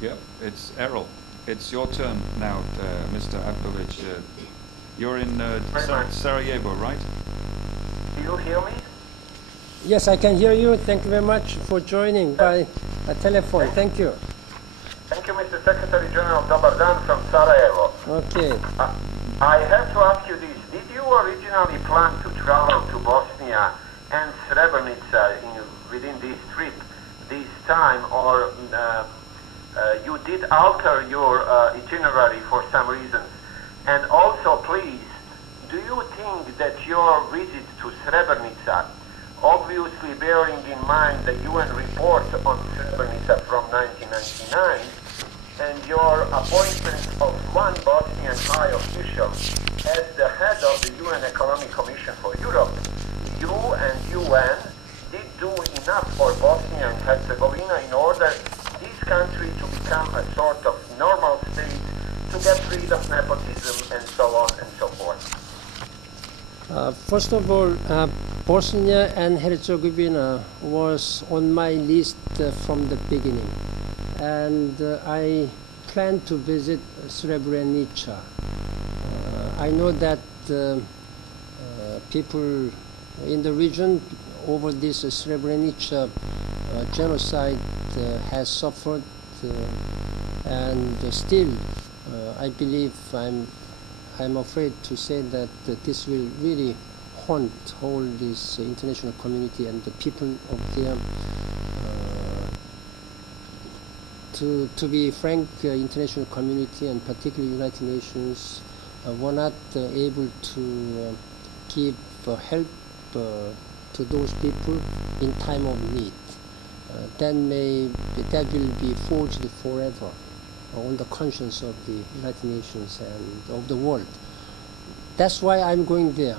Yep, it's Errol. It's your turn now, Mr. Abdullic. You're in Sarajevo, right? Do you hear me? Yes, I can hear you. Thank you very much for joining by telephone. Thank you. Thank you, Mr. Secretary General Dobar from Sarajevo. Okay. I have to ask you this. Did you originally plan to travel to Bosnia and Srebrenica within this trip this time, or you did alter your itinerary for some reasons? And also, please, do you think that your visit to Srebrenica, obviously bearing in mind the UN report on Srebrenica from 1999, and your appointment of one Bosnian high official as the head of the UN Economic Commission for Europe, you and UN did do enough for Bosnia and Herzegovina in order this country to become a sort of normal state, to get rid of nepotism and so on and so forth? First of all, Bosnia and Herzegovina was on my list from the beginning, and I plan to visit Srebrenica. I know that people in the region over this Srebrenica genocide has suffered, and still I believe I'm afraid to say that this will really haunt all this international community and the people of there. To be frank, international community and particularly United Nations were not able to give help to those people in time of need. That will be forged forever on the conscience of the United Nations and of the world. That's why I'm going there.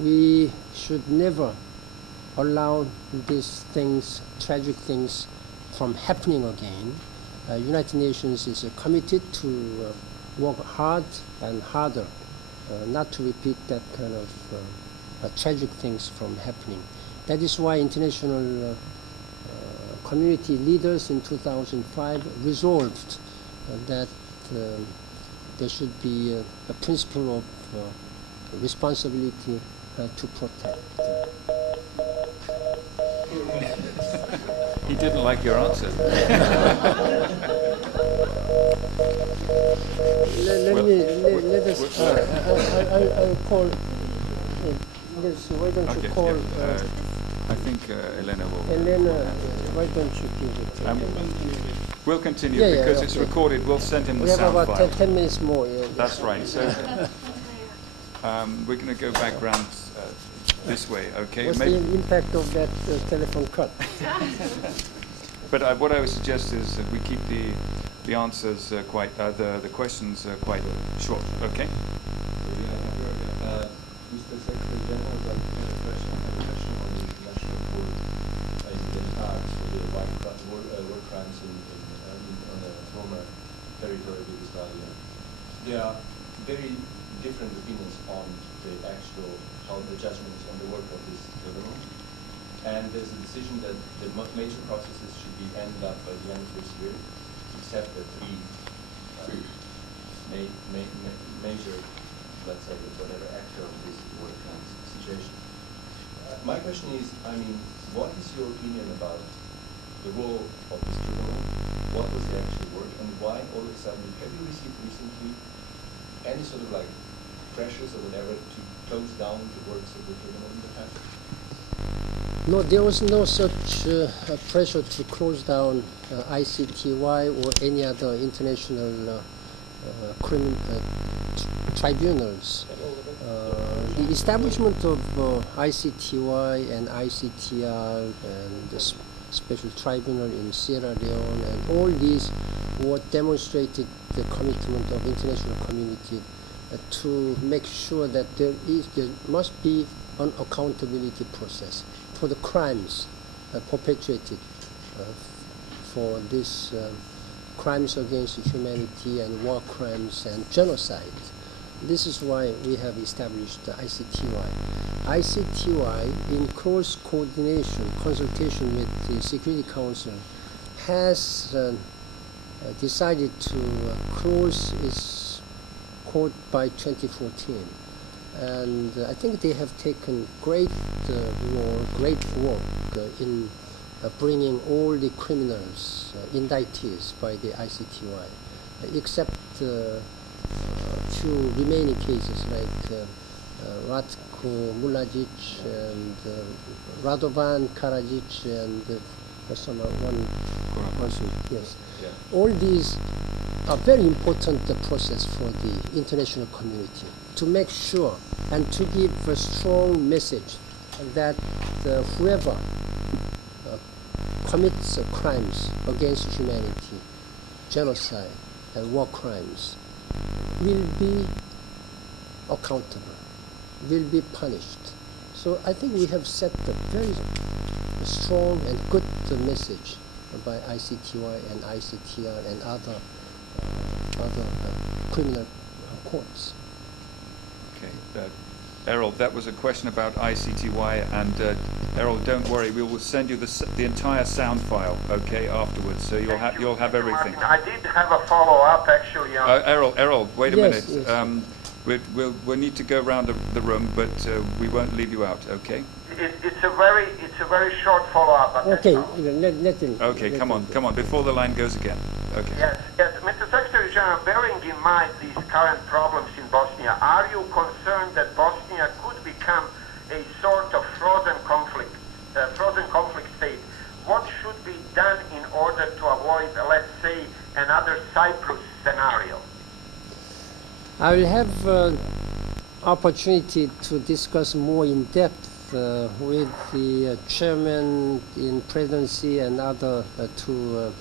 We should never allow these things, tragic things, from happening again. United Nations is committed to work hard and harder not to repeat that kind of tragic things from happening. That is why international community leaders in 2005 resolved that there should be a principle of responsibility to protect. He didn't like your answer. Let us. I'll call. Why don't you call? I think Elena will. Elena, why don't you give it? We'll continue because it's recorded. We'll send him the sound file. We have about 10 minutes more. Yeah, that's right. So we're going to go back round this way, okay? What's the impact of that telephone cut? But what I would suggest is that we keep the answers the questions quite short, okay? Mr. Secretary General, I have a question on the International Court in The Hague for the war crimes on the former territory of Yugoslavia. There are very different opinions on the judgments on the work of this tribunal, and there's a decision that the major processes should be ended up by the end of this year, except the three major, let's say, whatever actor of this war crimes situation. My question is, what is your opinion about the role of this tribunal? What was the actual work, and why all of a sudden have you received recently any sort of pressures or whatever to close down the works of the tribunal in the past? No, there was no such pressure to close down ICTY or any other international tribunals. The establishment of ICTY and ICTR and the special tribunal in Sierra Leone and all these what demonstrated the commitment of international community to make sure that there must be an accountability process for the crimes perpetrated for these crimes against humanity and war crimes and genocide. This is why we have established the ICTY. ICTY, in close coordination, consultation with the Security Council, has decided to close its court by 2014. And I think they have taken great role, great work in bringing all the criminals, indictees by the ICTY, except few remaining cases like Ratko Mulajic and Radovan Karadzic and one person. Yes, Yeah. all these are very important process for the international community to make sure and to give a strong message that whoever commits crimes against humanity, genocide and war crimes will be accountable, will be punished. So I think we have set a very strong and good message by ICTY and ICTR and other criminal courts. Okay. Errol, that was a question about ICTY, and Errol, don't worry, we will send you the entire sound file, okay, afterwards, so you'll have everything. Martin, I did have a follow-up actually on... Errol, wait a Yes, minute. yes. We'll need to go around the room, but we won't leave you out, okay? It's a very short follow-up. But Okay, that's all. let him. Okay, come on, before the line goes again. Okay. Yes, Mr. Secretary General, bearing in mind these current problems in Bosnia, are you concerned that Bosnia could become a sort of frozen conflict state? What should be done in order to avoid, let's say, another Cyprus scenario? I will have opportunity to discuss more in depth with the chairman in presidency and other two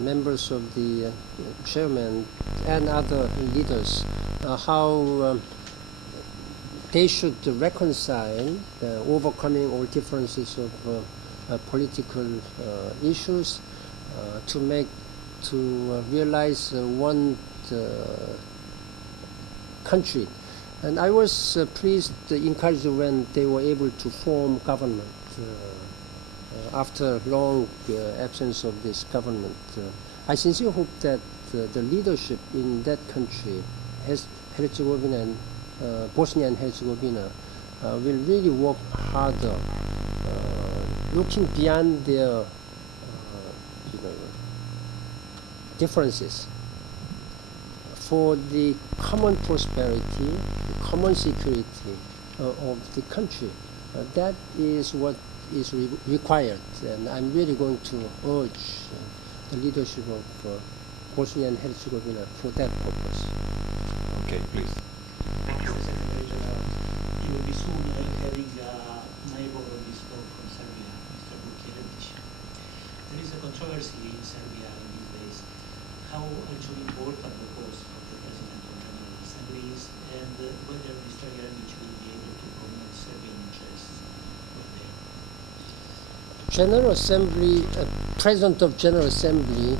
members of the chairman and other leaders how they should reconcile overcoming all differences of political issues to realize one country. And I was pleased, encouraged when they were able to form government after long absence of this government. I sincerely hope that the leadership in that country, Herzegovina and Bosnia and Herzegovina, will really work harder, looking beyond their differences for the common prosperity, the common security of the country. That is what is required, and I'm really going to urge the leadership of Bosnia and Herzegovina for that purpose. Okay, please. Thank you. Mr. Secretary General, you will be soon having a neighbor on this floor from Serbia, Mr. Vukirevic. There is a controversy in Serbia in these days. How actually important the post of the President of General Assembly is, and whether Mr. Jeremic will be able to promote Serbian interests over there. General Assembly, President of General Assembly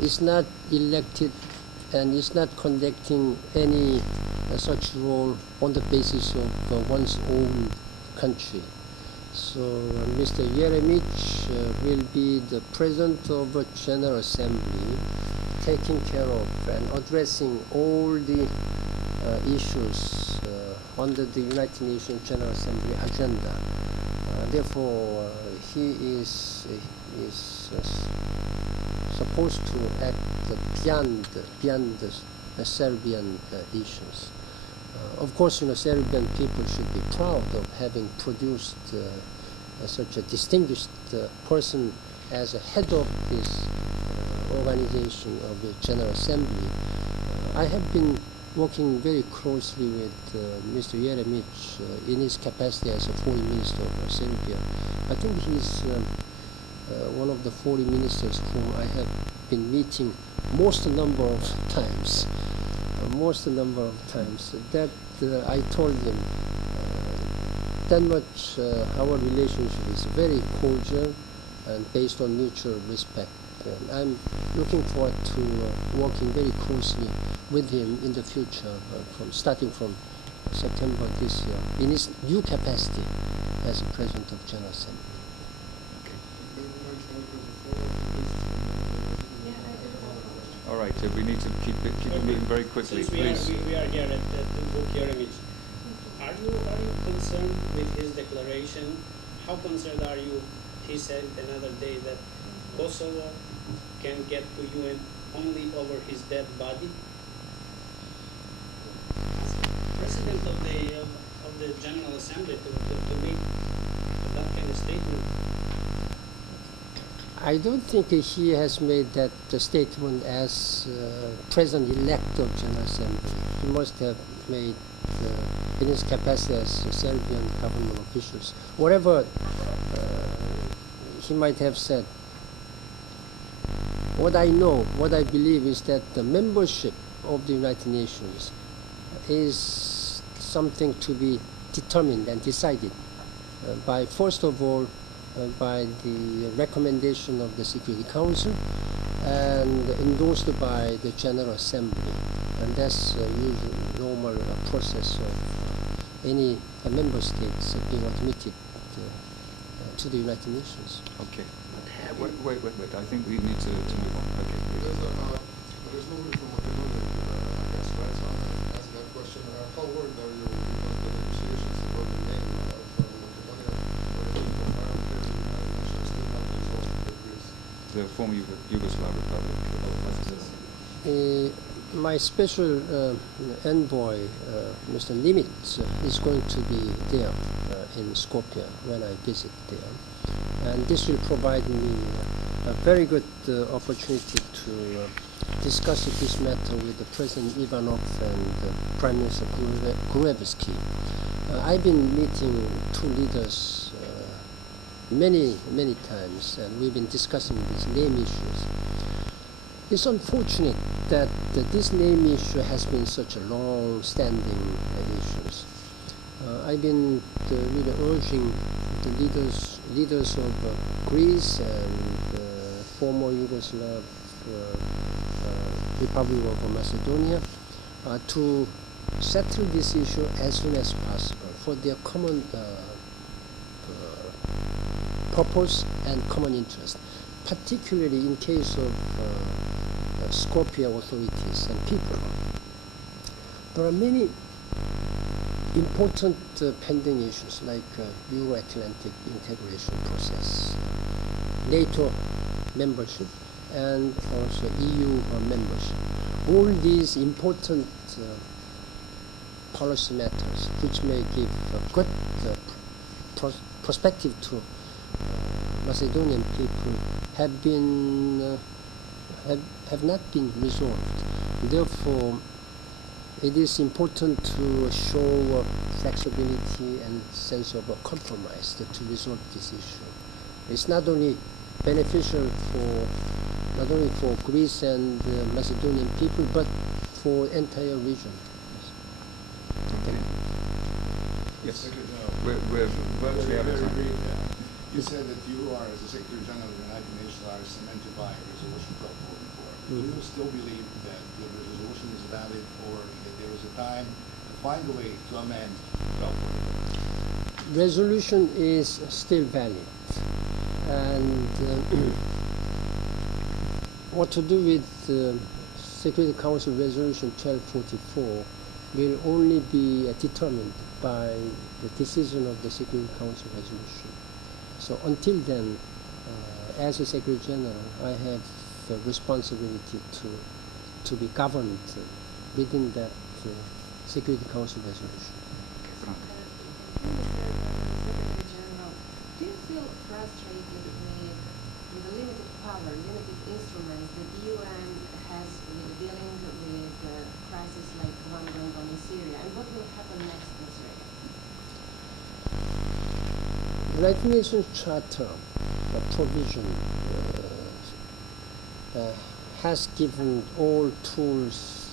is not elected and is not conducting any such role on the basis of one's own country. So Mr. Jeremic will be the President of a General Assembly, taking care of and addressing all the issues under the United Nations General Assembly agenda. Therefore, he is supposed to act beyond the Serbian issues. Of course, Serbian people should be proud of having produced such a distinguished person as a head of this organization of the General Assembly. I have been working very closely with Mr. Jeremic in his capacity as a foreign minister of Serbia. I think he's one of the foreign ministers whom I have been meeting most number of times. That I told him that much our relationship is very cordial and based on mutual respect. And I'm looking forward to working very closely with him in the future, starting from September this year, in his new capacity as President of General Assembly. All right, we need to keep it moving very quickly, Since please. we are here at the book hearing, are you concerned with his declaration? How concerned are you? He said another day that Kosovo can get to UN only over his dead body. As President of the General Assembly to make that kind of statement. I don't think he has made that statement as President-elect of General Assembly. He must have made in his capacity as Serbian government officials. Whatever he might have said, what I know, what I believe is that the membership of the United Nations is something to be determined and decided by, first of all, by the recommendation of the Security Council and endorsed by the General Assembly. And that's a usual normal process of any member states being admitted to the United Nations. Okay. Wait. I think we need to move on. Okay, please. There's no way from Macedonia, I guess, right? So I'm going to ask that question. How worried are you about the negotiations about the name of Macedonia, where the United Nations still not resolved with Greece? The former Yugoslav Republic of Macedonia. My special envoy, Mr. Nimitz, is going to be there in Skopje when I visit there. And this will provide me a very good opportunity to discuss this matter with the President Ivanov and Prime Minister Gruevski. I've been meeting two leaders many times, and we've been discussing these name issues. It's unfortunate that this name issue has been such a long-standing issue. I've been really urging the leaders of Greece and former Yugoslav Republic of Macedonia to settle this issue as soon as possible for their common purpose and common interest, particularly in case of Skopje authorities and people. There are many important pending issues like Euro-Atlantic integration process, NATO membership, and also EU membership. All these important policy matters which may give a good perspective to Macedonian people have not been resolved. Therefore, it is important to show flexibility and sense of compromise to resolve this issue. It's not only beneficial for Greece and Macedonian people, but for entire region. Okay. Yes. Secretary General, We're virtually out of time. brief. You said that you are, as the Secretary General of the United Nations, are cemented by Resolution 1244. Do you still believe that the resolution is valid, or that there is a time to find a way to amend 1244? Resolution is still valid, and what to do with Security Council Resolution 1244 will only be determined by the decision of the Security Council resolution. So until then, as a Secretary General, I have the responsibility to be governed within that Security Council resolution. Secretary General, do you feel frustrated with the limited power, limited instruments that the UN has with dealing with crises like the one going on in Syria, and what will happen next in Syria? The United Nations Charter provision has given all tools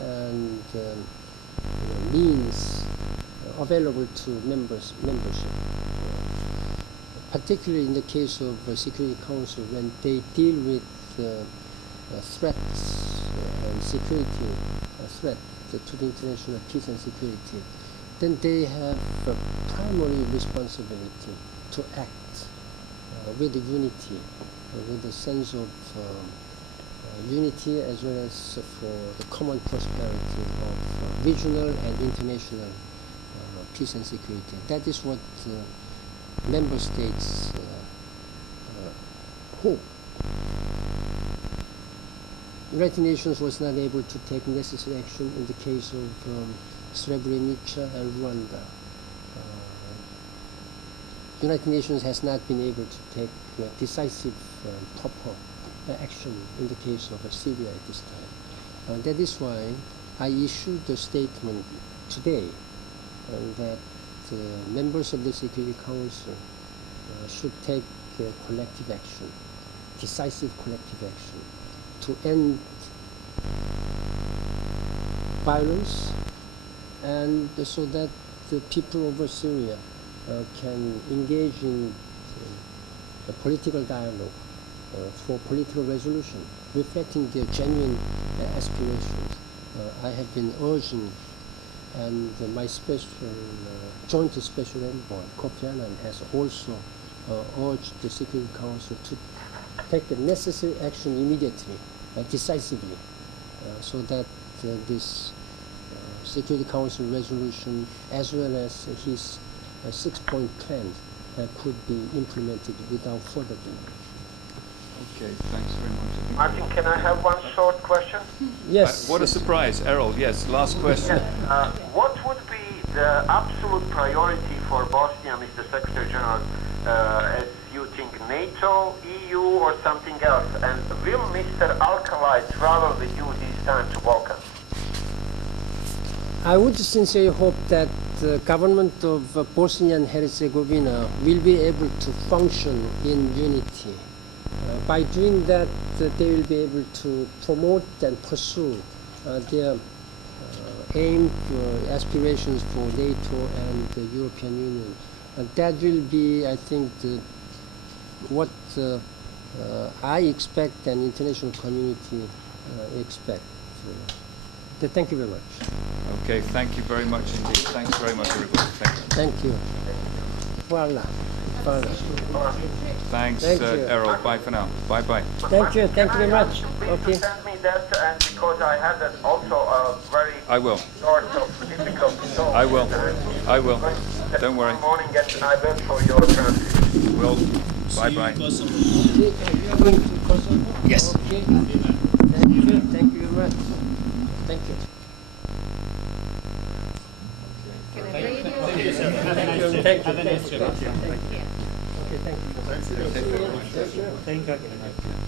and means available to membership, particularly in the case of Security Council when they deal with threats and security threat to the international peace and security. Then they have a primary responsibility to act with unity, with a sense of unity as well as for the common prosperity of regional and international peace and security. That is what member states hope. United Nations was not able to take necessary action in the case of Srebrenica and Rwanda. United Nations has not been able to take decisive, proper action in the case of Syria at this time. That is why I issued a statement today that members of the Security Council should take collective action, decisive collective action, to end violence and so that the people of Syria can engage in a political dialogue for political resolution, reflecting their genuine aspirations. I have been urging, and my joint special envoy, Kofi Annan, has also urged the Security Council to take the necessary action immediately, decisively, so that this Security Council resolution, as well as his 6-point plan, could be implemented without further delay. Okay, thanks very much. Martin, can I have one short question? Yes. What a surprise, Errol. Yes, last question. Yes. What would be the absolute priority for Bosnia, Mr. Secretary General, as you think, NATO, EU, or something else? And will Mr. Alcalay travel with you this time to Balkan? I would sincerely hope that the government of Bosnia and Herzegovina will be able to function in unity. By doing that, they will be able to promote and pursue their aim, aspirations for NATO and the European Union. That will be, I think, what I expect and international community expect. Thank you very much. Okay, thank you very much indeed. Thanks very much, everybody. Thank you. Thank you. Voila. Voila. Thanks, Thank you. Errol. Bye for now. Bye-bye. Thank you. Thank you very much. Please send me that, and because I had also a very I will. sort of difficult talk. I will. I will. Don't worry. Morning, and I wait for your transcript. Well, bye-bye. Okay, you are going to Kosovo? Yes. Okay. Thank you. Thank you very much. Thank you. Can I read you? Thank you. Thank you. Thank you. Okay, thank you. Thanks, Thank you. Thank you.